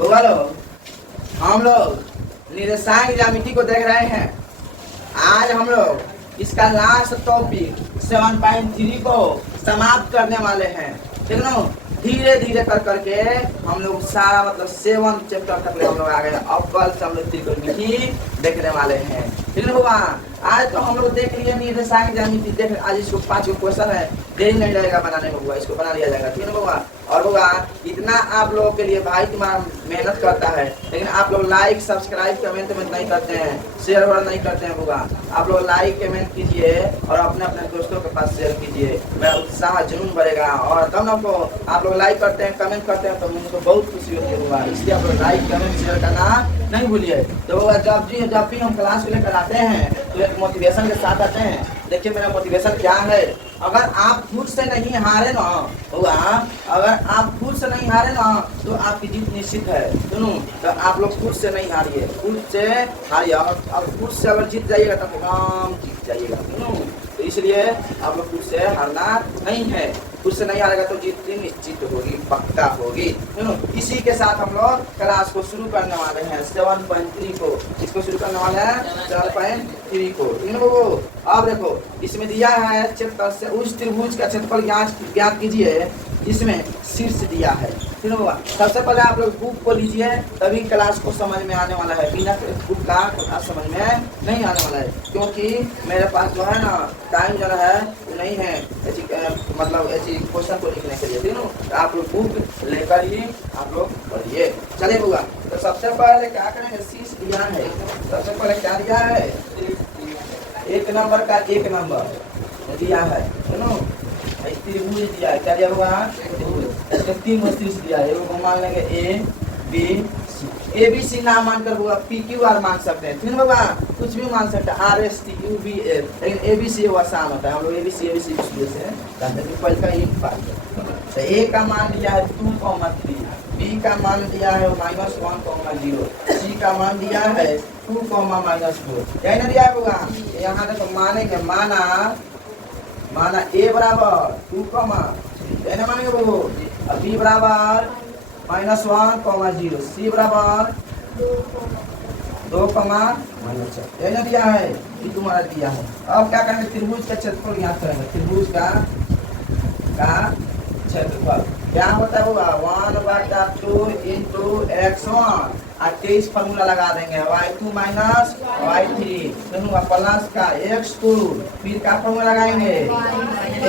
बुआ लोग, हम लोग निर्देशांक ज्यामिति को देख रहे हैं। आज हम लोग इसका लास्ट टॉपिक 7.3 को समाप्त करने वाले हैं। ठीक ना, धीरे धीरे कर करके हम लोग सारा मतलब 7 चैप्टर तक हम लोग आ गए। अब कल से हम लोग त्रिकोणमिति देखने वाले हैं। ठीक है बुआ, आज तो हम लोग देख लिए निर्देशांक ज्यामिति देख। आज इसको 5 क्वेश्चन है, देरी नहीं लगेगा बनाने में बुआ, इसको बना लिया जाएगा। ठीक है बुआ, और बुआ इतना आप लोगों के लिए भाई तुम्हारा मेहनत करता है, लेकिन आप लोग लाइक सब्सक्राइब कमेंट नहीं करते हैं, शेयर वगैरह नहीं करते हैं बुआ। आप लोग लाइक कमेंट कीजिए और अपने अपने दोस्तों के पास शेयर कीजिए, मेरा उत्साह जुनून बढ़ेगा। और तब ना को आप लोग लाइक करते हैं कमेंट करते हैं तो मुझको बहुत खुशी होती है बुआ। इसलिए आप लोग लाइक कमेंट शेयर करना नहीं भूलिए। तो जब भी हम क्लास को लेकर आते हैं तो एक मोटिवेशन के साथ आते हैं। देखिए मेरा मोटिवेशन क्या है, अगर आप खुद से नहीं हारे ना हुआ, अगर आप खुद से नहीं हारे ना तो आपकी जीत निश्चित है। सुनो, तो आप लोग खुद से नहीं हारिए, खुद से हारिए। अब खुद से अगर जीत जाइएगा तो काम जीत जाइएगा। सुनो, तो इसलिए आप लोग खुद से हारना नहीं है। खुद से नहीं हारेगा तो जीत निश्चित होगी, पक्का होगी। सुनो, इसी के साथ हम लोग क्लास को शुरू करने वाले हैं 7.3 को। इसको शुरू करने वाले हैं 7.3 को। अब देखो इसमें दिया है क्षेत्र से उस त्रिभुज का क्षेत्रफल ज्ञात कीजिए जिसमें शीर्ष दिया है। ठीक है, सबसे पहले आप लोग बुक को लीजिए, तभी क्लास को समझ में आने वाला है। बिना बुक का क्लास समझ में नहीं आने वाला है, क्योंकि मेरे पास जो है ना टाइम जो है वो नहीं है ऐसी मतलब ऐसी क्वेश्चन को लिखने के लिए। ठीक है, तो आप लोग बुक लेकर ही आप लोग पढ़िए। चलिए बुआ, तो सबसे पहले क्या करेंगे, शीर्ष दिया है। सबसे पहले क्या दिया है, 1 नंबर का 1 नंबर दिया है। सुनो, त्रिभुज दिया है। क्या दिया हुआ, इसके 3 शीर्ष दिया है। एगो मान लेंगे A B C. A B C नाम मानकर होगा पी क्यू आर मान सकते हैं। फिर होगा कुछ भी मान सकते हैं, R S T U B F, लेकिन ए बी सी वो आसान होता है। हम लोग ए बी सी से जानते हैं। पहले का एक पार्ट, तो ए का मान दिया है 2,3, बी का मान दिया है -1,0, सी का मान दिया है 2,-4। यही ना दिया होगा। यहाँ देखो मानेंगे, माना ए बराबर 2, ना मानेंगे वो, बी बराबर -1,0, सी बराबर 2,-4। यही ना दिया है, ये तुम्हारा दिया है। अब क्या करेंगे, त्रिभुज का क्षेत्रफल याद करेंगे। त्रिभुज का क्षेत्रफल क्या होता है होगा 1/2 × x1। 23 फॉर्मूला लगा देंगे, y2 माइनस y3 प्लस का x2, फिर का फॉर्मूला लगाएंगे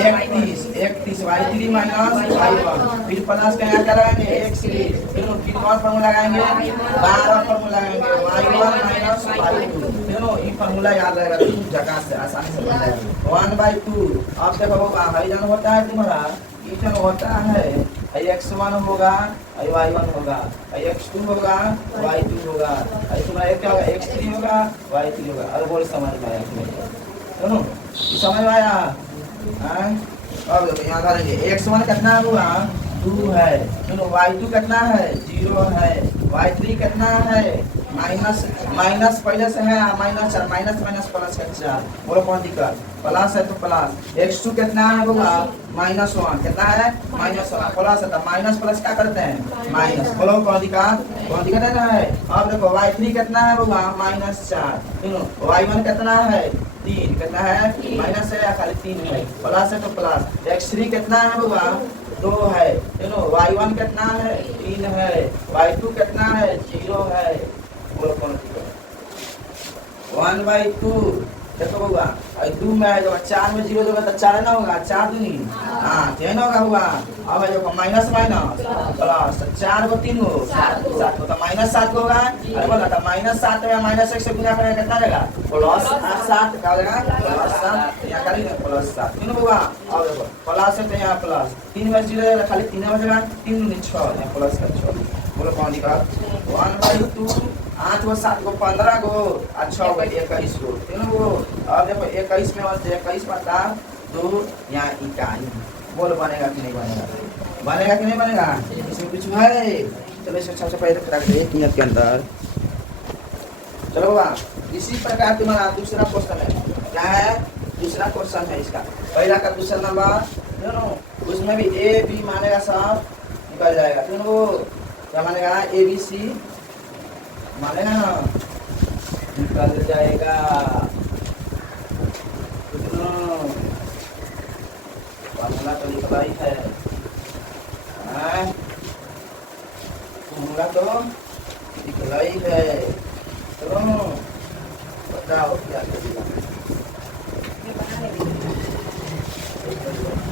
31 y3 माइनस y1, फिर प्लस का यहाँ क्या लगाएंगे x3, फिर कौन फॉर्मूला लगाएंगे 12 फॉर्मूला लगाएंगे y1 माइनस y2। ये फॉर्मूला याद रहेगा, जगह से आसानी से बन जाएगा। 1/2। अब देखो भाईजान होता है तुम्हारा इधर होता है x1 होगा, y1 होगा, x2 होगा, y2 होगा, तुम्हारा क्या होगा x3 होगा, y3 होगा। और बोल समझ में आया सुनो, समझ में आया। अब देखो यहाँ करेंगे x1 कितना हुआ 2 है, सुनो y2 कितना है 0 है, y3 कितना है माइनस पहले से है माइनस प्लस का 4। बोलो कौन दिक्कत, प्लस है तो प्लस। x2 कितना है होगा -1, कितना है -1, प्लस है तो माइनस प्लस क्या करते हैं माइनस। बोलो कौन दिक्कत है ना है। अब देखो y3 कितना है होगा -4, y1 कितना है 3, कितना है माइनस है खाली 3 है, प्लस है तो प्लस। x3 कितना है होगा 2 है, y1 कितना है 3 है, y2 कितना है 0 है। बोलो कौन 1/2 देखो होगा 2 में आएगा 4 में 0 होगा तो 4 ना होगा, 4 दूनी हाँ 10 होगा। अब देखो माइनस प्लस 4 को 3 हो 7 को तो -7 होगा। अरे बोला था -7 है, -1 से गुना करेंगे कितना जाएगा +7 क्या हो जाएगा +7। यहाँ करेंगे +7 तीनों होगा। अब देखो प्लस है तो यहाँ प्लस 3 में 0 खाली 3 हो जाएगा, 3 दूनी 6 यहाँ प्लस का 6। बोलो कौन दिक्कत 1/2 8 को 7 को 15 को 6 हो गई 21 को तीनों को। अब देखो 21 में 21 बटा 2 यहाँ इकाई। बोलो बनेगा कि नहीं बनेगा कि नहीं बनेगा, इसमें कुछ है। चलो इसको सबसे पहले रख दे 1 मिनट के अंदर। चलो बाबा इसी प्रकार तुम्हारा दूसरा क्वेश्चन है। क्या है दूसरा क्वेश्चन है इसका, पहला का दूसरा नंबर उसमें भी ए बी मानेगा सब निकल जाएगा। क्या मानेगा ए बी सी मानेगा ना निकल जाएगा फॉर्मूला तो निकला ही है फॉर्मूला तो निकला ही है। चलो बताओ क्या करेगा।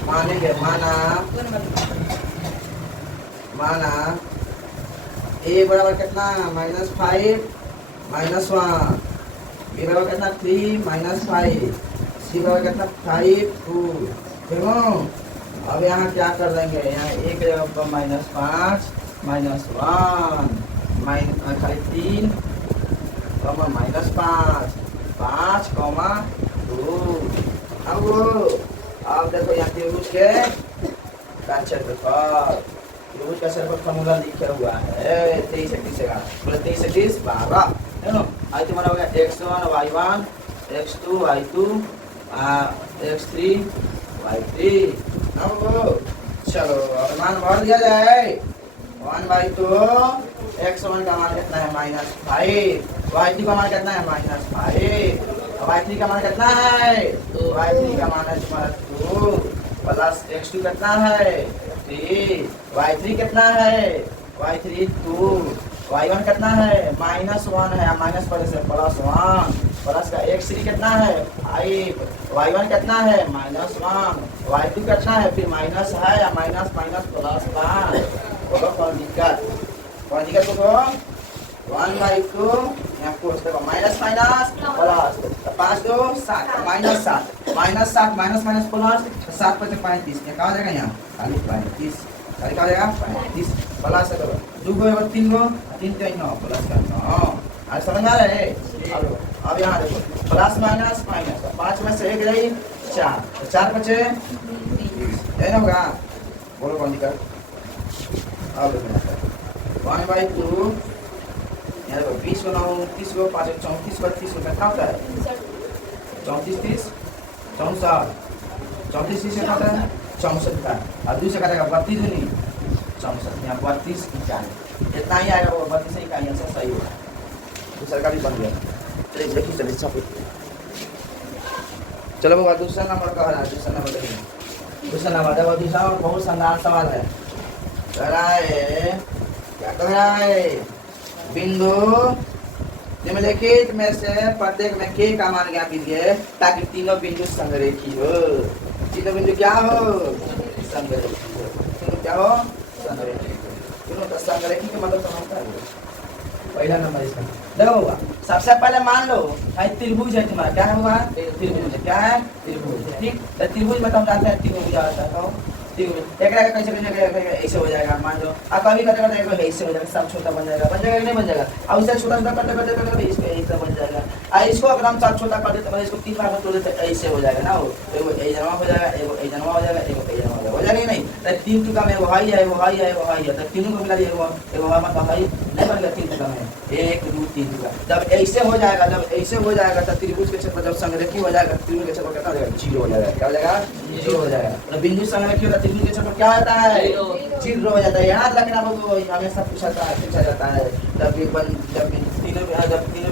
मानेंगे माना माना ए बराबर कितना -5 -1 बी बराबर कितना 3 -5 सी बराबर कितना 5 2 ठीक हो। अब यहाँ क्या कर देंगे यहाँ एक जगह पर -5 -1 खाली 3 -5 5 2 अब देखो यहाँ त्रिभुज के क्षेत्रफल त्रिभुज का क्षेत्रफल फॉर्मूला लिखा हुआ है 23 23 12 है ना। आई तुम्हारा हो गया x1 y1 x2 y2 x3 y3। अब चलो अब मान भर दिया जाए 1/2 x1 का मान कितना है -5 y2 का मान कितना है -5 y3 का मान कितना है y3 का मान है तुम्हारा 2 प्लस x2 कितना है 3 y3 कितना है y3 2 y1 कितना है -1 है माइनस पर से +1 प्लस का x3 कितना है 5 y1 कितना है -1 y2 कितना है फिर माइनस है या माइनस +5 बोलो कौन दिक्कत को 1/2 यहाँ कोस देखो माइनस प्लस 5 2 7 -7 माइनस प्लस 7 5 35 क्या हो जाएगा यहाँ खाली 35 खाली क्या हो जाएगा 35 प्लस है 2 गो 3 गो 3 3 9 प्लस का 9 आज समझ आ रहा है। अब यहाँ देखो प्लस माइनस 5 में से 1 रही 4 4 बचे 20 होगा बोलो कौन दिक्कत। अब देखो 1/2 यहाँ देखो 20 को 9 30 को 5 34 को 30 को कितना होता है 34 30 64 34 30 कितना होता है 64 का और दूसरे का 32 दूनी 64 यहाँ 32 इकाई इतना ही आएगा वो 32 इकाई आंसर सही होगा। दूसरा का भी बन गया। चलिए देखिए चलिए छापे चलो बाबा दूसरा नंबर का है दूसरा नंबर देखिए दूसरा नंबर देखो दूसरा बहुत शानदार सवाल है। कह रहा है क्या कह रहा है बिंदु निम्नलिखित में से प्रत्येक में के का मान ज्ञात कीजिए ताकि तीनों बिंदु संरेखी हो। तीनों बिंदु क्या हो संरेखी हो। तीनों क्या हो संरेखी हो। तीनों का संरेखी का मतलब समझता है। पहला नंबर इसका देखो होगा सबसे पहले मान लो भाई त्रिभुज है तुम्हारा क्या होगा त्रिभुज है क्या है त्रिभुज ठीक। तो त्रिभुज में तो हम जानते हैं त्रिभुज आता है त्रिभुज एक कैसे बनेगा ऐसे हो जाएगा मान लो और कभी करते करते ऐसे हो जाएगा सब छोटा बन जाएगा नहीं बन जाएगा और उससे छोटा छोटा करते करते इसको ऐसा बन जाएगा और इसको अगर हम सब छोटा कर देते इसको 3 भाग में तोड़ देते ऐसे हो जाएगा ना वो एगो ए जमा हो जाएगा एगो ए जमा हो जाएगा एगो ए जमा हो जाएगा नहीं तो 3 टुकड़ा में एगो हाई है एगो हाई है एगो हाई है तो तीनों को मिला दिए एगो मतलब हाई नहीं बनेगा 3 टुकड़ा में 1 2 3 टुकड़ा जब ऐसे हो जाएगा तो त्रिभुज के क्षेत्र जब संरेखी हो जाएगा त्रिभुज के क्षेत्र कितना हो जाएगा 0 हो जाएगा क्या हो जाएगा 0 हो जाएगा। तो बिंदु संरेखी होता है त्रिभुज के क्षेत्र क्या होता है 0 हो जाता है। याद रखना बाबू हमेशा पूछा जाता है जब तीनों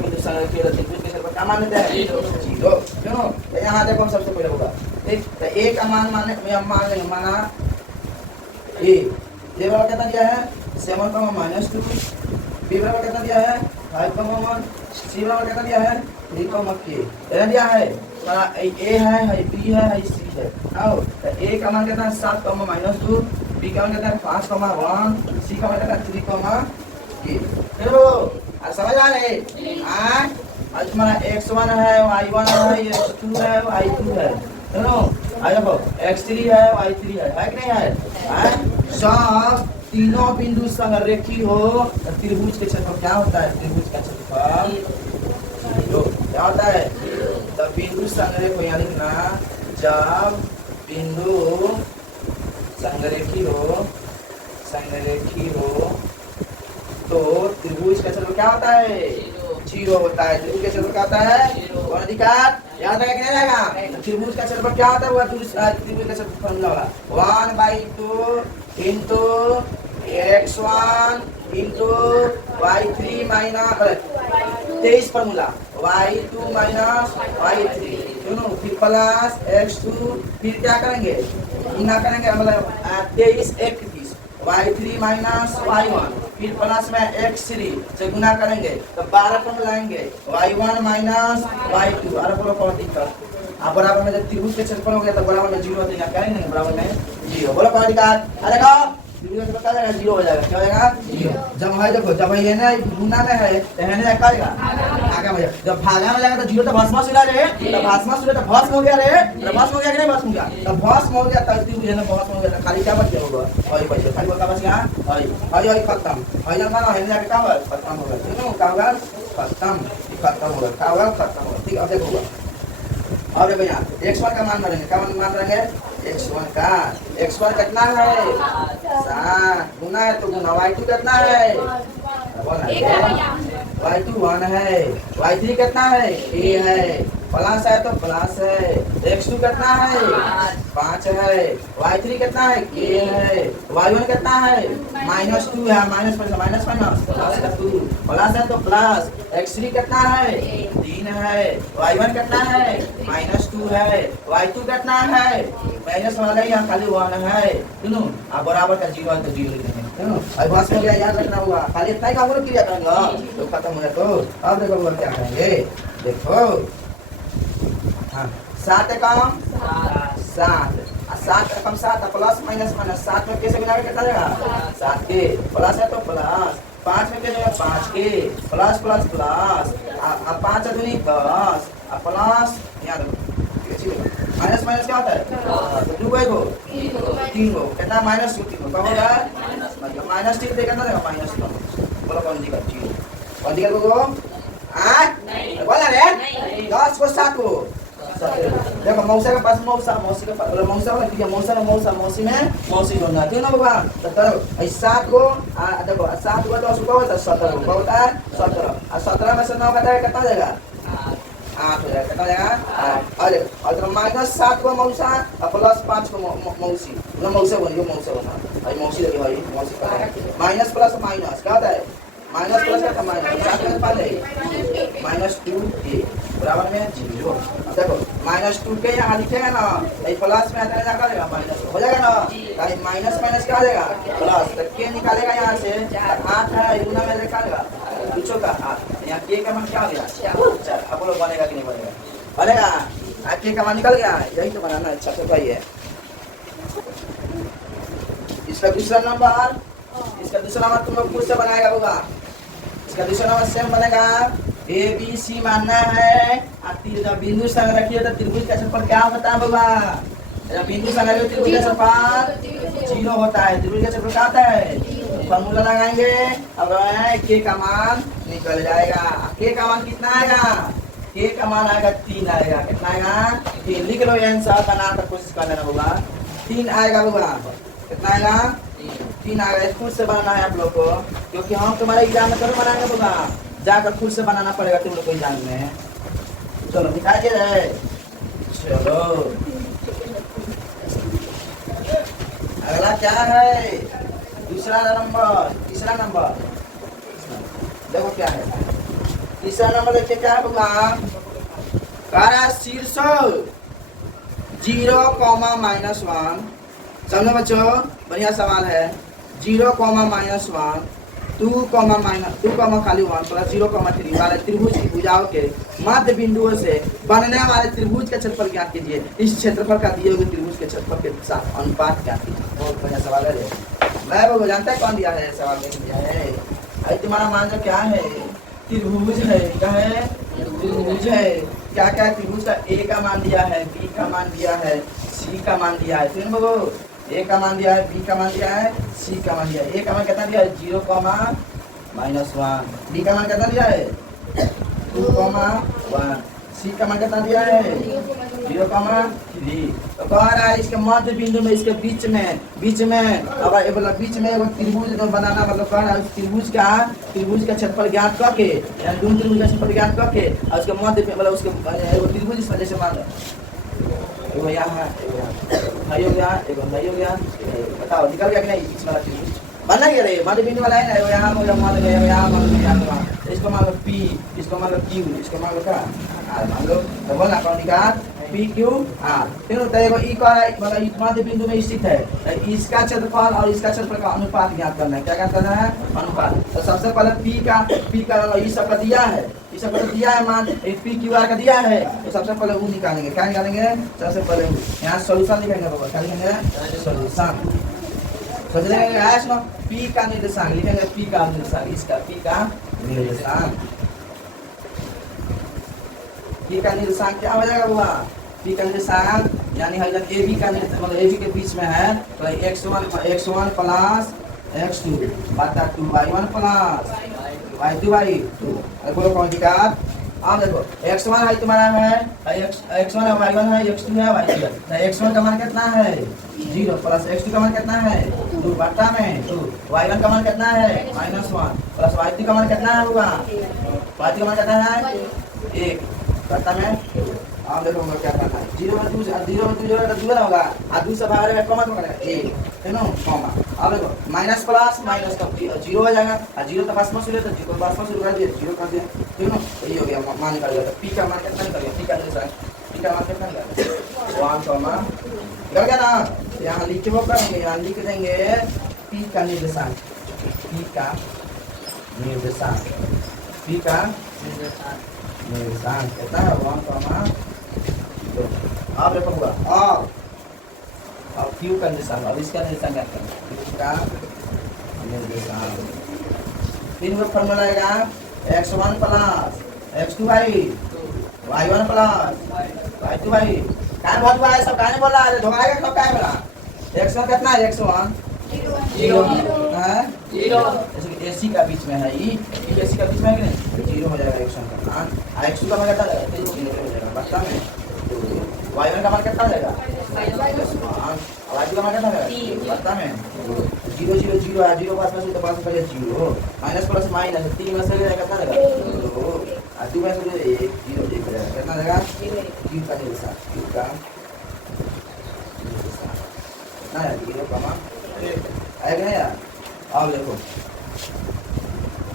बिंदु संरेखी होता है त्रिभुज के क्षेत्र क्या मानते हैं 0 क्यों। तो यहाँ देखो हम सबसे पहले होगा ठीक तो ए का मान मान लेंगे माना ए बराबर कितना दिया है 7, बी बराबर कितना दिया है 5, सी बराबर कितना दिया है 3, के दिया है तुम्हारा ए है बी है सी है। आओ तो ए का मान कितना है 7, -2 बी का मान कितना है 5, 1 सी का मान कितना है 3, के चलो आज समझ आ रहे आज तुम्हारा x1 है y1 है x2 है y2 है चलो आ देखो x3 है y3 है कि नहीं है सब तीनों बिंदु संरेखी हो तो त्रिभुज के क्षेत्रफल क्या होता है त्रिभुज का क्षेत्रफल क्या होता है तो बिंदु संरेख हो यानी ना जब बिंदु संरेखी हो तो त्रिभुज का क्षेत्रफल क्या होता है 0 होता है। त्रिभुज का क्षेत्रफल क्या होता है कौन अधिकार याद रखा नहीं रहेगा। त्रिभुज का क्षेत्रफल क्या होता है वो त्रिभुज का क्षेत्रफल फॉर्मूला होगा 1/2 into x1 into y3 minus 23 formula y2 minus y3 दोनों फिर प्लस x2 फिर क्या करेंगे गुना करेंगे मतलब 23 31 y3 माइनस y1 फिर प्लस में x3 से गुना करेंगे तो 12 पर लाएंगे y1 माइनस y2 अरे बोलो कौन दिक्कत आप बराबर में जब त्रिभुज के क्षेत्रफल हो गया तो बराबर में 0 देना क्या नहीं बराबर में 0 बोलो कौन दिक्कत अरे देखो त्रिभुज का क्या जाएगा 0 हो जाएगा क्या हो जाएगा 0 जब है देखो जब ये ना गुना में है तो है ना क्या जाएगा आगे में जब भागा में जाएगा तो 0 तो भस्म हो रहे तो भस्म हो तो भस्म हो गया रे तो भस्म हो गया कि नहीं भस्म हो गया तो भस्म हो गया तो त्रिभुज है ना भस्म हो गया तो खाली क्या बच गया होगा और बच गया खाली क्या बच गया और खत्म और ना है ना क्या खत्म हो गया ठीक है क्या होगा खत्म हो गया ठीक है देखो अब देखो यहाँ x1 का मान मारेंगे क्या मान रहेंगे x1 का x1 कितना है 7 गुना है तो गुना y2 कितना है y2 1 है y3 कितना है a है प्लस है तो प्लस है x2 कितना है 5 है y3 कितना है k है y1 कितना है -2 है माइनस प्लस 2 प्लस है तो प्लस x3 कितना है 3 है y1 कितना है -2 है y2 कितना है माइनस वाला यहाँ खाली 1 है सुनो आप बराबर का 0 है तो 0 लिख देंगे सुनो अब बस हो गया याद रखना होगा खाली इतना ही काम क्रिया करेंगे तो खत्म हो गया तो अब देखो वो क्या करेंगे देखो हाँ 7 कम 7 कम 7 प्लस माइनस 7 में कैसे मिलाकर कितना जाएगा 7 के प्लस है तो प्लस 5 में क्या 5 के प्लस प्लस प्लस 5 दूनी 10 प्लस यहाँ माइनस माइनस क्या होता है 2 को 3 को कितना -2 3 को कब होगा मतलब -3 पे कितना देगा -2 बोलो कौन दिक्कत 0 कौन दिक्कत को 8 बोला रे 10 को 7 को देखो मौसा के पास मौसी के पास मौसा वाला क्रिया मौसी में मौसी दोनों क्यों ना बाबा तो करो 7 को देखो 7 को 10 को 17 को होता है 17 और 17 में से 9 घटाएगा कितना जाएगा 8 हो जाएगा कितना जाएगा और -7 को मौसा और प्लस 5 को मौसी ना मौसा बनियो मौसा बना भाई मौसी लगे भाई मौसी का माइनस प्लस माइनस क्या होता है माइनस प्लस का माइनस 7 में पहले -2 के बराबर में 0 देखो -2 के यहाँ लिखेगा ना ये प्लस में आता है जाएगा माइनस हो जाएगा ना ताकि माइनस माइनस क्या आ जाएगा प्लस तो के निकालेगा यहाँ से 8 है गुना में निकालेगा पूछो का 8 यहाँ के का मान क्या हो गया 4 अब बोलो बनेगा कि नहीं बनेगा के का मान निकल गया यही तो बनाना अच्छा तो भाई है इसका दूसरा नंबर तुम लोग खुद से बनाएगा होगा इसका दूसरा नंबर सेम बनेगा ए बी सी मानना है जब बिंदु संग रखिए तो त्रिभुज का क्षेत्रफल क्या होता है बाबा जब बिंदु संग रखिए त्रिभुज का क्षेत्रफल 0 होता है त्रिभुज का क्षेत्रफल क्या होता है फॉर्मूला लगाएंगे अब के का मान निकल जाएगा के का मान कितना आएगा के का मान आएगा 3 आएगा कितना आएगा 3 लिख लो आंसर बना कर कोशिश कर लेना होगा 3 आएगा होगा कितना आएगा 3 आएगा खुद से बनाना है आप लोग को क्योंकि हम तुम्हारे एग्जाम में करो बनाएंगे होगा जाकर खुद से बनाना पड़ेगा तुम लोग को एग्जाम में चलो दिखाई दे रहे चलो अगला क्या है तीसरा नंबर देखो क्या है तीसरा नंबर देखिए क्या होगा कारा शीर्ष 0, -1 समझो बच्चों बढ़िया सवाल है 0, -1 2, खाली 1 प्लस 0,3 वाले त्रिभुज की भुजाओं के मध्य बिंदुओं से बनने वाले त्रिभुज का क्षेत्रफल ज्ञात कीजिए इस क्षेत्रफल का दिए हुए त्रिभुज के क्षेत्रफल के साथ अनुपात ज्ञात कीजिए बहुत बढ़िया सवाल है मैं वो जानता है कौन दिया है सवाल नहीं दिया है अरे तुम्हारा मान जो क्या है त्रिभुज है क्या है त्रिभुज है क्या क्या त्रिभुज का ए का मान दिया है बी का मान दिया है सी का मान दिया है फिर वो ए का मान दिया है बी का मान दिया है सी का मान दिया है ए का मान कितना दिया है 0, -1 बी का मान कितना दिया है 2,1 सी का मान कितना दिया है 0,3 तो कह रहा है इसके मध्य बिंदु में इसके बीच में अब ये बोला बीच में एगो त्रिभुज बनाना मतलब कह रहा है त्रिभुज का क्षेत्रफल ज्ञात करके यानी दोनों त्रिभुज का क्षेत्रफल ज्ञात करके और उसके मध्य मतलब उसके एगो त्रिभुज इस वजह से मान एगो यहाँ है नहीं हो गया बताओ निकल गया कि नहीं बीच वाला त्रिभुज बनना ही रे मध्य बिंदु वाला है ना यहाँ मान लो यहाँ मान लो यहाँ इसको मान लो P, इसको मान लो Q, इसको मान लो क्या R मान लो तो बोलना कौन निकाल P Q R फिर होता है E का मतलब मध्य बिंदु में स्थित है तो इसका क्षेत्रफल और इसका क्षेत्रफल का अनुपात ज्ञात करना है। क्या ज्ञात करना है अनुपात। तो सबसे पहले P का ई सब का दिया है इस सब का दिया है मान P Q R का दिया है तो सबसे पहले वो निकालेंगे। क्या निकालेंगे सबसे पहले यहाँ सोल्यूशन लिखेंगे बाबा। क्या लिखेंगे सोल्यूशन सोच लेंगे आज ना P का निर्देशांक लिखेंगे P का निर्देशांक इसका P का निर्देशांक P का निर्देशांक क्या हो जाएगा बुआ P का निर्देशांक यानी है जब AB का मतलब AB के बीच में है तो x1 प्लस x2 बटा 2y1 प्लस y2 बाई 2। बोलो कौन सी बात आप देखो x1 है तुम्हारा है x1 है y1 है x2 है y2 है तो x1 का मान कितना है 0 प्लस x2 का मान कितना है 2 बटा में 2 y1 का मान कितना है -1 प्लस y2 का मान कितना है होगा y2 का मान कितना है 1 बटा में आप देखो क्या करना है 0 में 2 जो है होगा और 2 से भाग में कॉमन करेगा 1 है ना कॉमा। अब देखो माइनस प्लस माइनस का 0 हो जाएगा और 0 तो पास में शुरू तो 0 पास में शुरू कर दिया 0 कर दिया ठीक ना ये हो गया मान निकाल दिया। P का मान कितना निकाल P का निर्देशांक P का मान कितना निकाल 1 कॉमा निकल गया ना। यहाँ लिखो करेंगे यहाँ लिख देंगे P का निर्देशांक P का निर्देशांक कितना है 1 कॉमा आप देखो होगा अब Q का निर्देशांक अब इसका निर्देशांक क्या करें Q का निर्देशांक तीन का फॉर्मूला आएगा x1 plus x2 by y1 plus y2 by क्या बहुत बड़ा है सब क्या नहीं बोल रहा है धोखाएगा सब क्या बोला x1 कितना है x1 0 है 0 AC का बीच में है ई AC का बीच में है कि नहीं 0 हो जाएगा x1 का मान x2 का मान कितना हो जाएगा बच्चा में y1 का मान कितना हो जाएगा y2 का मान कितना हो जाएगा बता में 0 0 0 है 0 पास में तो पास पहले 0 माइनस प्लस माइनस 3 में से कितना रहेगा 2 और 2 में से 1 0 1 रहेगा कितना रहेगा Q का निर्देशांक Q का निर्देशांक कितना है 0 कमा आएगा ना यार। अब देखो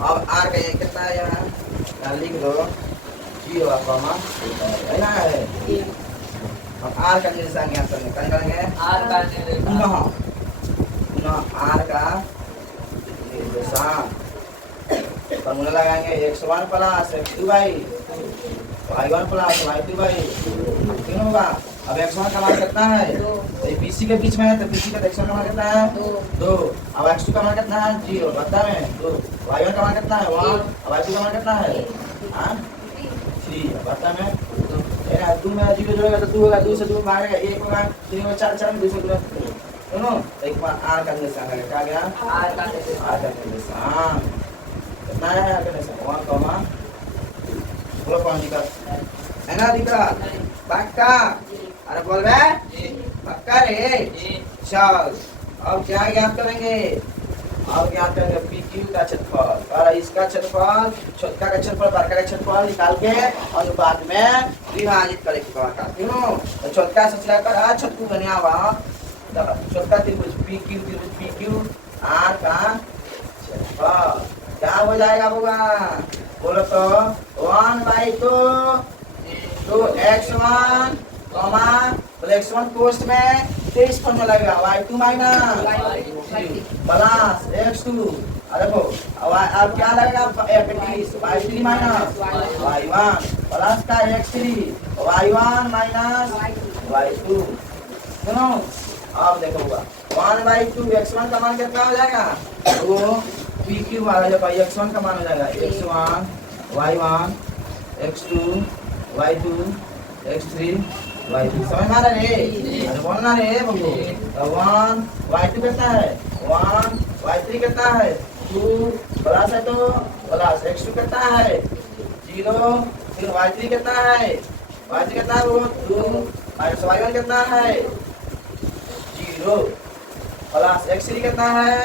अब R का कितना है यहाँ लिख दो 0 कमा है ना है। अब R का निर्देशांक यहाँ करेंगे क्या करेंगे R का निर्देशांक R का निर्देशांक फॉर्मूला लगाएंगे x1 plus x2 by y1 plus y2 by तीन होगा। अब x1 का मान कितना है तो PC के बीच में है तो PC का x1 का मान कितना है 2 अब x2 का मान कितना है 0 बता में 2 y1 का मान कितना है 1 अब y2 का मान कितना है 3 बता में 2 में 0 जोड़ेगा तो 2 होगा 2 से 2 भागेगा 1 होगा 3 में 4 4 में 2 से 2 सुनो एक बार R का निर्देशांक है क्या गया R का निर्देशांक कितना है R का निर्देशांक 1 कॉमा बोलो कौन दिक्कत है ना दिक्कत पक्का अरे बोल बे पक्का रे चल अब क्या ज्ञात करेंगे अब ज्ञात करेंगे PQ का क्षेत्रफल और इसका क्षेत्रफल छोटका का क्षेत्रफल बड़का का क्षेत्रफल निकाल के अनुपात में विभाजित करेंगे क्यों तो छोटका से लेकर छोटकू बनिया हुआ छोटका त्रिभुज PQ R का क्षेत्रफल क्या हो जाएगा होगा बोलो तो 1/2 तो x1 कॉमा बोले x1 कोष्ठ में 23 फॉर्मूला लगेगा y2 माइनस प्लस x2 अरे वो अब क्या लगेगा y3 माइनस y1 प्लस का x3 y1 माइनस y2 सुनो अब देखो होगा 1/2 x1 का मान कितना हो जाएगा वो PQ वाला जब x1 का मान हो जाएगा x1 y1 x2 y2 x3 y2 समझ में आ रहा है अरे बोलना रे बबू 1 y2 कितना है 1 y3 कितना है 2 प्लस है तो प्लस x2 कितना है 0 फिर y3 कितना है वो 2 माइनस y1 कितना है 0 प्लस x3 कितना है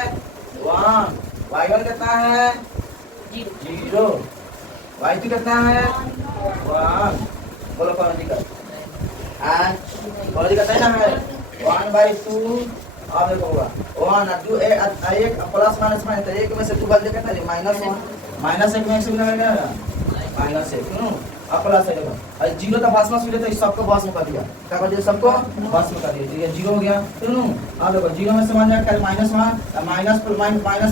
1 y1 कितना है 0 y2 कितना है 1 बोलो कौन दिक्कत कौन दिक्कत है ना है 1/2 अब देखो होगा 1 2 एक प्लस माइनस माइनस तो एक में से 2 बदल के कितना -1 माइनस एक में से कितना बनेगा माइनस एक अब प्लस है देखो और जीरो तो भस्म मिले तो इस सबको भस्म कर दिया क्या कर दिया सबको भस्म कर दिया ठीक है जीरो हो गया सुनो अब देखो जीरो में से मान जाएगा -1 माइनस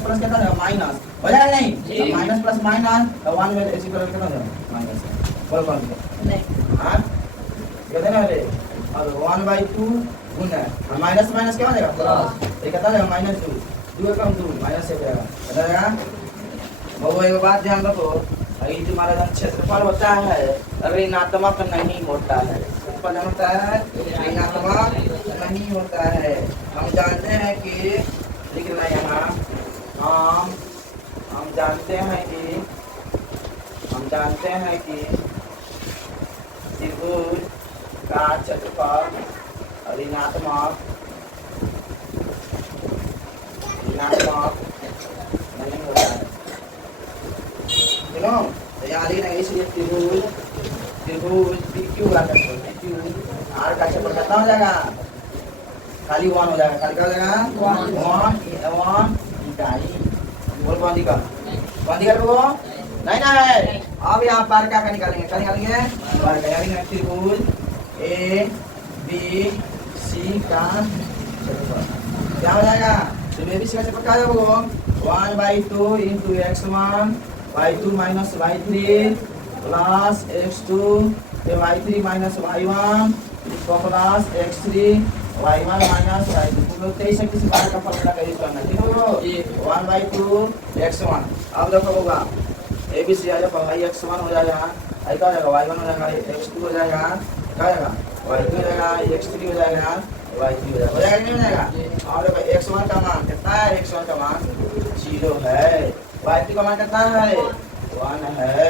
प्लस कितना देगा माइनस हो जाएगा नहीं माइनस प्लस माइनस तो 1 में इसी तरह कितना देगा माइनस बोल कौन नहीं हां कितना है रे अब 1/2 गुना माइनस माइनस क्या हो जाएगा प्लस ये कितना देगा -2 2 कम 2 माइनस से जाएगा बताएगा वो एक बात ध्यान रखो अभी तुम्हारा जब क्षेत्रफल होता है ऋणात्मक नहीं होता है क्षेत्रफल होता है ऋणात्मक नहीं होता है हम जानते हैं कि लिखना यहाँ हम जानते हैं कि त्रिभुज का क्षेत्रफल ऋणात्मक नहीं होता है तो यहाँ लिखना इसलिए त्रिभुज PQ का R का क्षेत्रफल कितना हो जाएगा खाली 1 हो जाएगा खाली क्या हो जाएगा 1 इकाई बोल कौन दिखा वो नहीं ना है अब यहाँ पर क्या निकालेंगे पार का यानी त्रिभुज ABC का क्षेत्रफल क्या हो जाएगा तो ABC का क्षेत्रफल क्या होगा 1/2 into x1 y2 minus y3 plus x2 y3 minus y1 इसको plus x3 y1 minus y2 तो 23 से किसी बार का फॉर्मूला का यूज करना ठीक है 1/2 x1 अब देखो होगा ABC आ जाएगा भाई x1 हो जाएगा आई का हो जाएगा y1 हो जाएगा x2 हो जाएगा क्या हो जाएगा y2 हो जाएगा x3 हो जाएगा y3 हो जाएगा नहीं हो जाएगा और देखो x1 का मान कितना है x1 का मान 0 है y3 का मान कितना है 1 है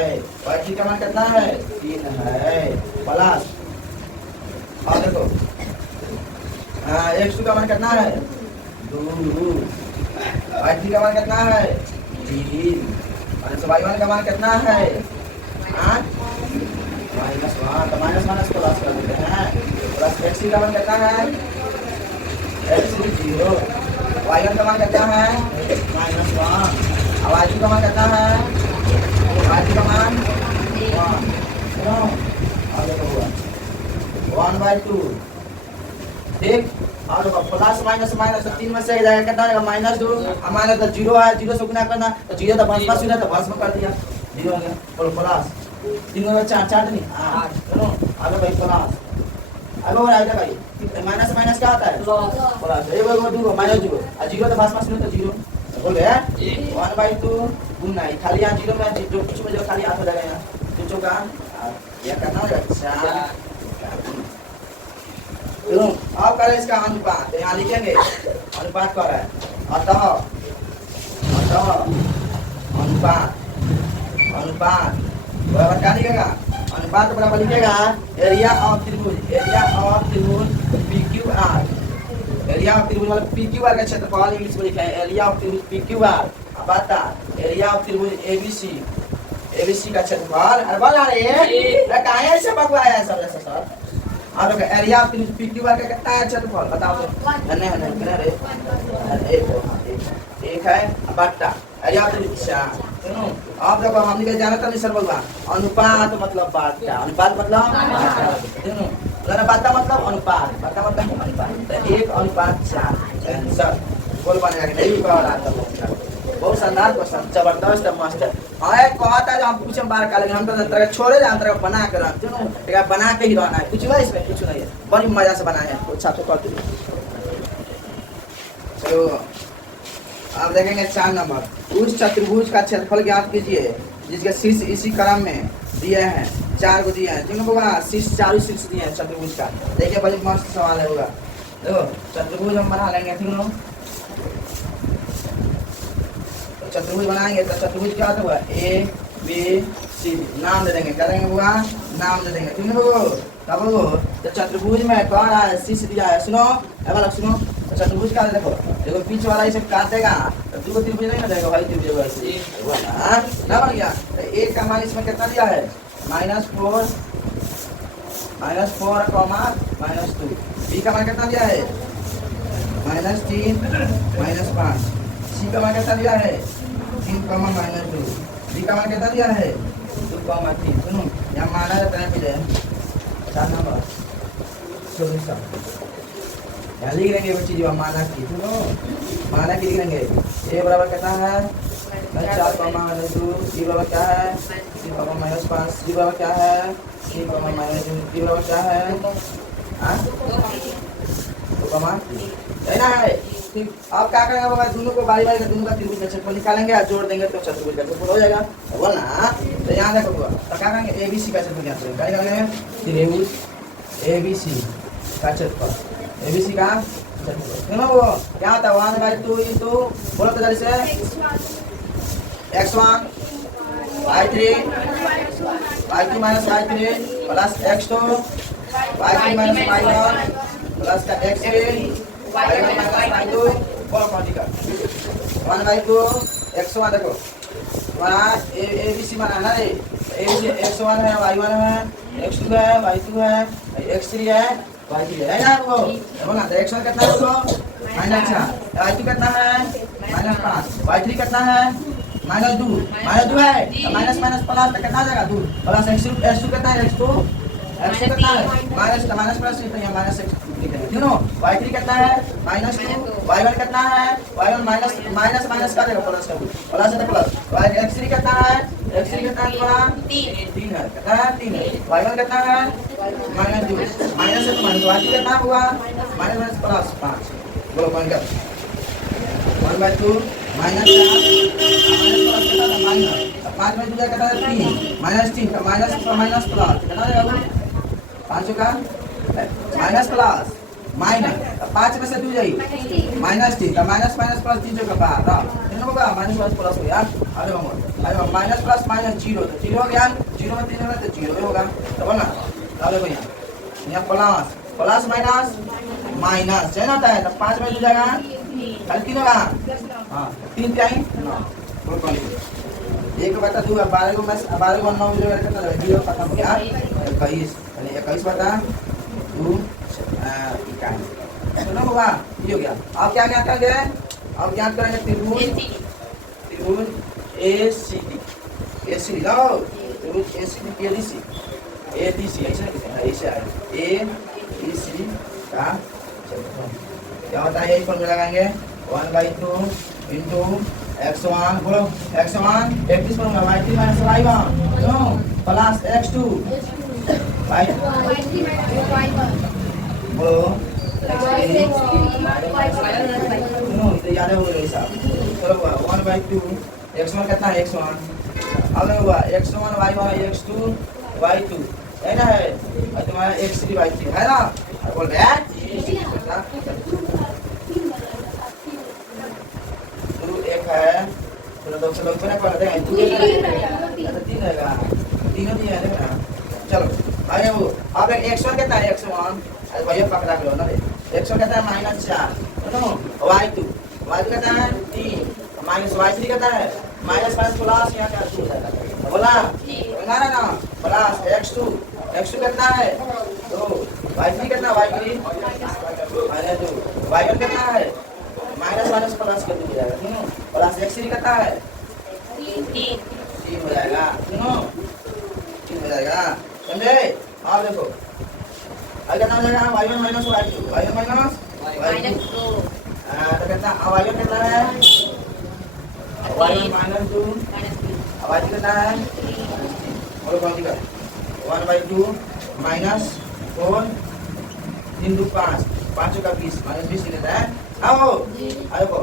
y3 का मान कितना है 3 है प्लस और देखो x2 का मान कितना है 2 y3 का मान कितना है 3 और y1 का मान कितना है 8 -1 तो माइनस प्लस कर देते हैं प्लस x3 का मान कितना है x3 0 y1 का मान कितना है -1 अब y2 का मान कितना है y2 का मान 1/2 ठीक और प्लस माइनस तो 3 में से जाएगा कितना आएगा -2 हमारा तो 0 है 0 से गुना करना तो 0 तो भस्म से तो भस्म कर दिया 0 हो गया बोलो प्लस 3 में 4 नहीं 8 सुनो आगे भाई प्लस अब और आएगा भाई माइनस क्या आता है प्लस ये बोलो 2 -0 और 0 तो भस्म से तो 0 बोल गया 1/2 गुना खाली यहाँ 0 में जो कुछ में जो खाली हाथ हो जाएगा यहाँ जो का ये करना होगा 4 अब करें इसका अनुपात यहाँ लिखेंगे अनुपात कर रहा है अतः अनुपात बराबर क्या लिखेगा अनुपात बराबर लिखेगा एरिया ऑफ त्रिभुज PQR एरिया ऑफ त्रिभुज मतलब PQR का क्षेत्रफल इंग्लिश में लिखा है एरिया ऑफ त्रिभुज PQR अब बता एरिया ऑफ त्रिभुज ABC का क्षेत्रफल अरे बोल रहे हैं कहाँ ऐसे बकवाया है सब ऐसा सर आप लोग एरिया ऑफ त्रिभुज PQR का कितना है क्षेत्रफल बताओ तो नहीं कितना रे एक है बट्टा एरिया ऑफ त्रिभुज सुनो आप देखो हम निकल जाना था नहीं सर बोलवा अनुपात मतलब बट्टा अनुपात मतलब सुनो बट्टा मतलब अनुपात बट्टा मतलब अनुपात तो 1:4 आंसर बोल बनेगा नहीं कर रहा था बहुत शानदार क्वेश्चन जबरदस्त मस्त है एक कहता है जो हम पूछे बार का लेकिन हम तो अंतर छोड़े जा अंतर बना के रख सुनो ठीक है बना के ही रहना है कुछ नहीं इसमें कुछ नहीं है बड़ी मजा से बनाए हैं कुछ आपसे करते चलो अब देखेंगे 4 नंबर उस चतुर्भुज का क्षेत्रफल ज्ञात कीजिए जिसके शीर्ष इसी क्रम में दिए हैं 4 को दिए हैं तीनों को शीर्ष 4 शीर्ष दिए हैं चतुर्भुज का देखिए बड़ी मस्त सवाल है होगा देखो चतुर्भुज हम बना लेंगे तीनों चतुर्भुज बनाएंगे तो चतुर्भुज क्या होता है A B C नाम दे देंगे क्या देंगे हुआ नाम दे देंगे ठीक है तब तो चतुर्भुज में कह रहा है शीर्ष दिया है सुनो अलग सुनो तो चतुर्भुज का देखो देखो बीच वाला इसे काट देगा तो 2 त्रिभुज नहीं ना देगा भाई त्रिभुज वैसे ना बन गया तो A का मान इसमें कितना दिया है -4 -2 B का मान कितना दिया है -3 -5। सी का मान कितना दिया है 3, -2। डी का मान कितना दिया है 2, 3। सुनो यहाँ माना जाता है पहले 4 नंबर सोल्यूशन यहाँ लिख लेंगे वो चीज माना की। सुनो माना की लिख लेंगे ए बराबर कितना है 4, -2। डी बराबर क्या है 3, -5। डी बराबर क्या है 3, -2। डी बराबर क्या है ना है। ठीक अब क्या करेंगे बाबा दोनों को बारी बारी दोनों का त्रिभुज का क्षेत्रफल निकालेंगे और जोड़ देंगे तो चतुर्भुज का क्षेत्रफल हो जाएगा बोल ना। तो यहाँ देखो तो क्या करेंगे एबीसी का क्षेत्रफल ज्ञात करेंगे। क्या निकालेंगे त्रिभुज एबीसी का क्षेत्रफल एबीसी का क्षेत्रफल। सुनो वो क्या होता है 1/2 इंटू बोलो तो जल्दी से x1 y3 y2 minus y3 plus x2 y3 minus y1 plus का x3 y1 माइनस y2 बोलो कौन का 1/2 x1 देखो हमारा ए बी सी माना ना रे ए x1 है y1 है x2 है y2 है x3 है y3 है ना वो बोला तो x1 कितना है वो -4 y2 कितना है -5 y3 कितना है -2 है माइनस माइनस प्लस कितना आ जाएगा 2 प्लस x2 कितना है x2 कितना है माइनस प्लस तो यहाँ माइनस यू नो y3 कितना है -2 y1 कितना है y1 माइनस का देगा प्लस का प्लस है तो प्लस x3 कितना है तुम्हारा 3 है कितना है 3 है y1 कितना है -2 माइनस है तो माइनस y2 कितना हुआ माइनस प्लस 5 बोलो कौन का 1/2 माइनस 5 में दूसरा कितना है 3 -3 का माइनस प्लस कितना देगा 5 का माइनस प्लस माइनस 5 में से 2 जाई -3 का माइनस प्लस 3 का बाहर तीनों होगा माइनस प्लस हो गया। अरे माइनस प्लस माइनस 0 तो 0 हो गया 0 में 3 होगा तो 0 होगा तो बोल ना चलो भैया यहाँ प्लस माइनस है ना होता है तो 5 में 2 जाएगा कल 3 होगा हाँ 3 क्या ही एक बता 2 12 को मैं 12 को 9 कितना 0 खत्म हो गया 21 बता 2 इकाई सुनो बाबा ये हो गया। अब क्या क्या करेंगे अब ज्ञात करेंगे त्रिभुज एसीडी लो त्रिभुज एसीडी एबीसी ऐसे ऐसे एबीसी का क्षेत्रफल क्या होता है यही फॉर्मूला लगाएंगे 1/2 इंटू x1 बोलो x1 31 formula y3 minus y1 no plus x2 बोलो तो याद है वो हिसाब चलो 1/2 x1 कितना है x1 अब हुआ x1 y1 x2 y2 है ना है और तुम्हारा x3 y3 है ना बोल रहे हैं एक है तो दो से लोग बना पड़ते हैं 3 रहेगा तीनों दिए हैं ना। चलो आगे वो अब x1 कितना है x1 अरे भैया पकड़ा लो ना x1 कितना है -4 तो y2 कितना है 3 माइनस y3 कितना है माइनस प्लस यहाँ का 2 हो जाएगा बोला ना प्लस x2 कितना है तो y3 कितना y3 -2 y1 कितना है माइनस प्लस के 2 हो जाएगा सुनो प्लस x3 कितना है 3 हो जाएगा सुनो 3 हो जाएगा समझे। आप देखो आगे कितना हो जाएगा y1 minus y2 y1 minus y2 तो कितना y1 कितना है y1 माइनस 2 y2 कितना है बोलो कौन सी का 1/2 माइनस 4 3 2 5 5 का 20 -20 लेता है आओ अरे को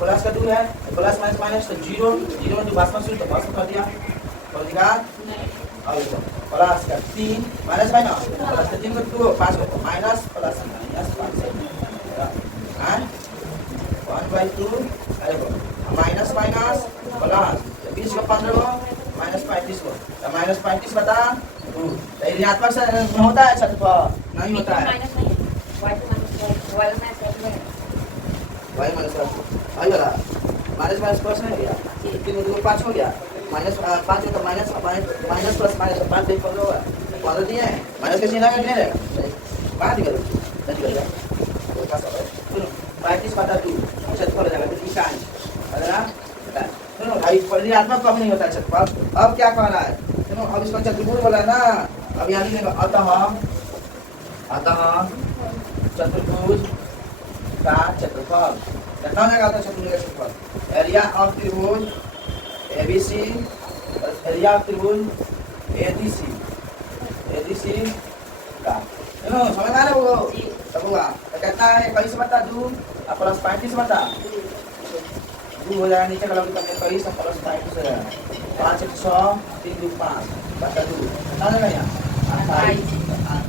प्लस का 2 है प्लस माइनस तो 0 में 2 पास तो पास कर दिया और दिखा अब देखो प्लस का 3 माइनस प्लस का 3 को 2 5 को माइनस प्लस 5 हां 1/2 अरे को माइनस प्लस 20 का 15 को -35 को तो -35 बता 2 तो ऋणात्मक से होता है क्षेत्रफल नहीं होता है y माइनस आई वाला माइनस प्लस नहीं गया 3 में 2 5 हो गया -5 तो माइनस प्लस माइनस 5 देख पड़ होगा 15 दिए माइनस के चिन्ह का नहीं रहेगा बात ही करो सही कर दिया तो पास हो सुनो 35 बटा 2 क्षेत्रफल हो जाएगा। तो इकाई अगला सुनो भाई, परिणात्मक कम नहीं होता है क्षेत्रफल। अब क्या कह रहा है सुनो, अब इसको चतुर्भुज बोला है ना, अब यहाँ लिखेगा अतः चतुर्भुज का क्षेत्रफल कितना हो जाएगा? अतः चतुर्भुज का क्षेत्रफल एरिया ऑफ त्रिभुज ABC, एरिया ऑफ त्रिभुज ADC का समझ में आ रहा है वो तब होगा। तो कितना है 21 बटा 2 प्लस 35 बटा 2 हो जाएगा, नीचे का लगे तब 21 प्लस 35 हो जाएगा। 5 1 6 3 2 5 बटा 2 कितना हो जाएगा यहाँ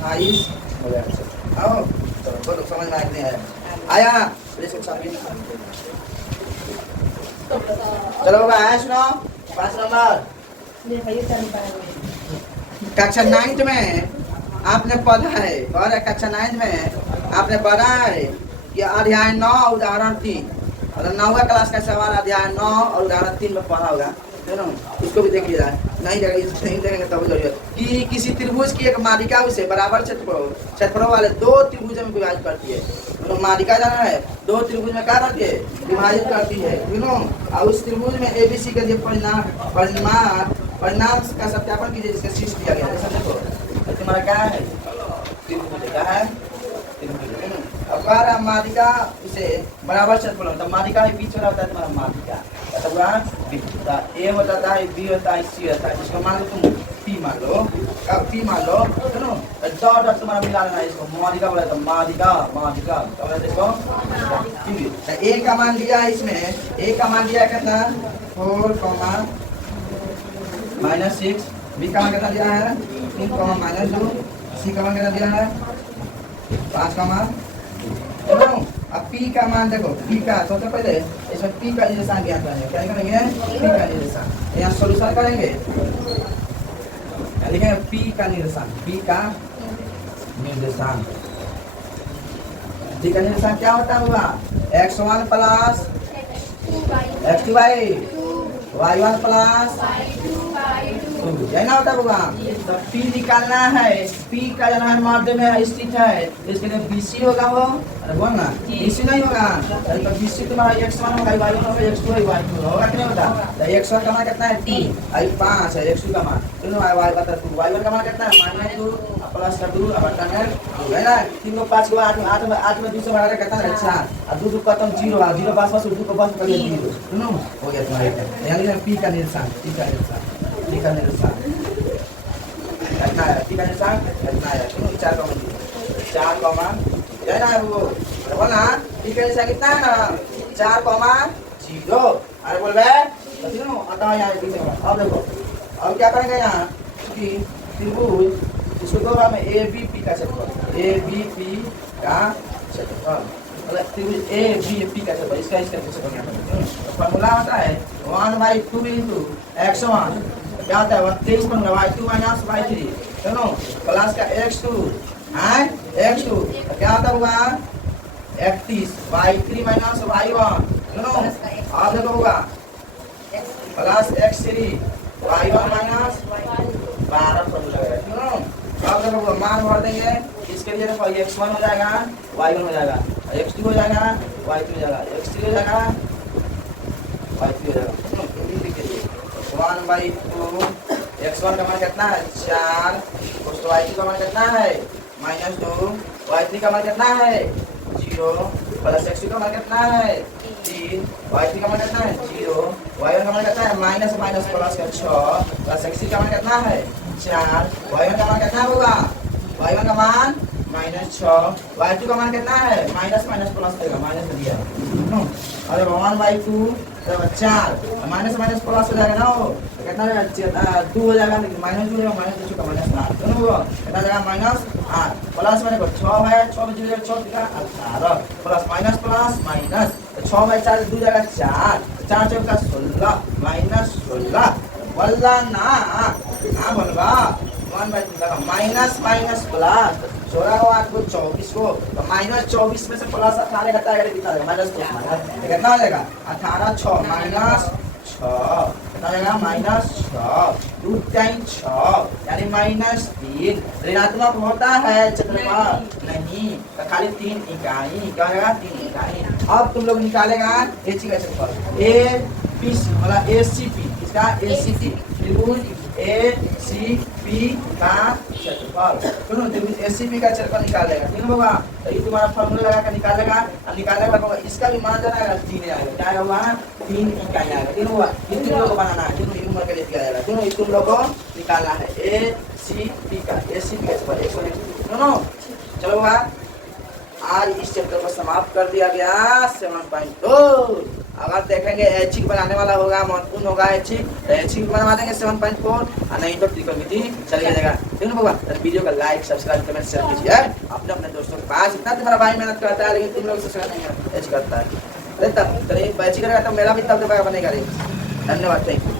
28 हो जाएगा। आओ चलो बोलो समझ में आया चलो बाबा आया सुनो 5 नंबर कक्षा 9th में आपने पढ़ा है और कक्षा 9th में आपने पढ़ा है कि अध्याय 9 उदाहरण 3 और 9वीं क्लास का सवाल अध्याय 9 और उदाहरण 3 में पढ़ा होगा उसको भी देख लीजिए। नहीं देखेंगे तब जरूरत कि किसी त्रिभुज की एक मालिका उसे बराबर क्षेत्रफल वाले 2 त्रिभुज में विभाजित करती है। मालिका जाना है 2 त्रिभुज में क्या करती है विभाजित करती है और उस त्रिभुज में ABC के लिए परिणाम का सत्यापन कीजिए जिसका शीर्ष दिया गया है। देखो तुम्हारा क्या है त्रिभुज क्या है अब कह रहा मालिका उसे बराबर क्षेत्रफल होता है। मालिका बीच वाला होता है तुम्हारा मालिका A होता है B होता है C होता है। इसको मान लो तुम P मान लो कब P मान लो सुनो डॉट डॉट तुम्हारा मिला लेना इसको मालिका बोला तो मालिका तो देखो A का मान दिया है इसमें A का मान दिया कितना 4 -6 B का मान कितना दिया है 3 -2 C का मान कितना दिया है 5 अब P का मान देखो P का सबसे पहले इसमें P का निशान ज्ञात करेंगे। क्या करेंगे P का निशान यहाँ सॉल्यूशन करेंगे लिखेंगे P का निशान क्या होता होगा x1 plus x2 y1 plus यही ना होता होगा। तो P निकालना है P का जो है मध्य में स्थित है इसके लिए BC होगा वो अरे बोल ना BC नहीं होगा तो BC तुम्हारा x1 होगा y1 होगा x2 होगा कि नहीं होता। तो x1 का मान कितना है 3 आई 5 है x2 का मान दोनों y बता 2 y1 का मान कितना है -2 प्लस का 2 बटा है ना 3 को 5 को 8 में 2 से बढ़ा के कितना है 4 और 2 खत्म 0 आ 0 पास 2 को बंद कर दिया 0 सुनो हो गया तुम्हारा यानी P का निशान कितना है P का निशान कितना है सुनो 4 कॉमा है ना वो बोल ना P का निशान कितना है ना 4 अरे बोल बे सुनो अतः यहाँ बीच में अब देखो अब क्या करेंगे यहाँ कि त्रिभुज इसको दो में ABP का क्षेत्रफल ABP का क्षेत्रफल मतलब त्रिभुज ABP का क्षेत्रफल इसका क्षेत्रफल फॉर्मूला होता है 1/2 × x1 क्या होता है 23 बनूंगा y2 - y3 सुनो प्लस का x2 x2 क्या होता होगा 31 y3 - y1 सुनो अब देखो होगा प्लस x3 y1 - 12 सुनो अब देखो मान भर देंगे इसके लिए देखो x1 हो जाएगा y1 हो जाएगा x2 हो जाएगा y3 हो जाएगा x3 हो जाएगा y3 हो जाएगा 1/2 x1 का मान कितना है 4 उसको y2 का मान कितना है -2 y3 का मान कितना है 0 प्लस x2 का मान कितना है 3 y3 का मान कितना है 0 y1 का मान कितना है माइनस प्लस का 6 प्लस x3 का मान कितना है 4 y1 का मान कितना होगा y1 का मान -6 y2 का मान कितना है माइनस प्लस देगा माइनस दिया अरे 1/2 4 माइनस प्लस हो जाएगा ना वो कितना 2 हो जाएगा लेकिन -2 है -2 का -8 दोनों वो कितना जाएगा -8 प्लस में देखो 6 है 6 में 0 6 का 18 प्लस माइनस 6/4 2 जाएगा 4 4 4 का 16 -16 बोला ना बोलवा 1/2 का माइनस प्लस 16 को 8 को 24 को तो -24 में से प्लस 18 घटाएगा कितना आएगा -2 कितना हो जाएगा 18 6 -6 कितना आएगा -6 2 टाइम 6 यानी -3 ऋणात्मक होता है क्षेत्रफल नहीं, तो खाली 3 इकाई, क्या होगा 3 इकाई। अब तुम लोग निकालेगा एच का क्षेत्रफल, ए पी मतलब एसीपी, इसका एसीपी त्रिभुज एसीपी का क्षेत्रफल, सुनो त्रिभुज एसीपी का क्षेत्रफल निकालेगा, ठीक होगा। तो ये तुम्हारा फॉर्मूला लगा कर निकालेगा, और निकालने का इसका भी मान जाना है 3 आएगा, क्या होगा 3 इकाई आएगा, ठीक होगा। ये तुम लोग को बनाना है, ठीक है, उम्र के लिए किया जाएगा, सुनो तुम लोग को निकालना है एसीपी का क्षेत्रफल, सुनो चलो बात। आज इस चैप्टर को समाप्त कर दिया गया 7.4। अगर देखेंगे ऐच्छिक बनाने वाला होगा, महत्वपूर्ण होगा ऐच्छिक, तो ऐच्छिक बनवा देंगे 7.4, और नहीं तो त्रिकोणमिति चलिए जाएगा, ठीक है बाबा। वीडियो का लाइक सब्सक्राइब कमेंट शेयर कीजिए अपने अपने दोस्तों के पास। इतना तुम्हारा भाई मेहनत करता है, लेकिन तुम लोग सब्सक्राइब नहीं करता है। अरे तब चलिए बैची करेगा तो मेरा भी तब बनेगा। धन्यवाद, थैंक यू।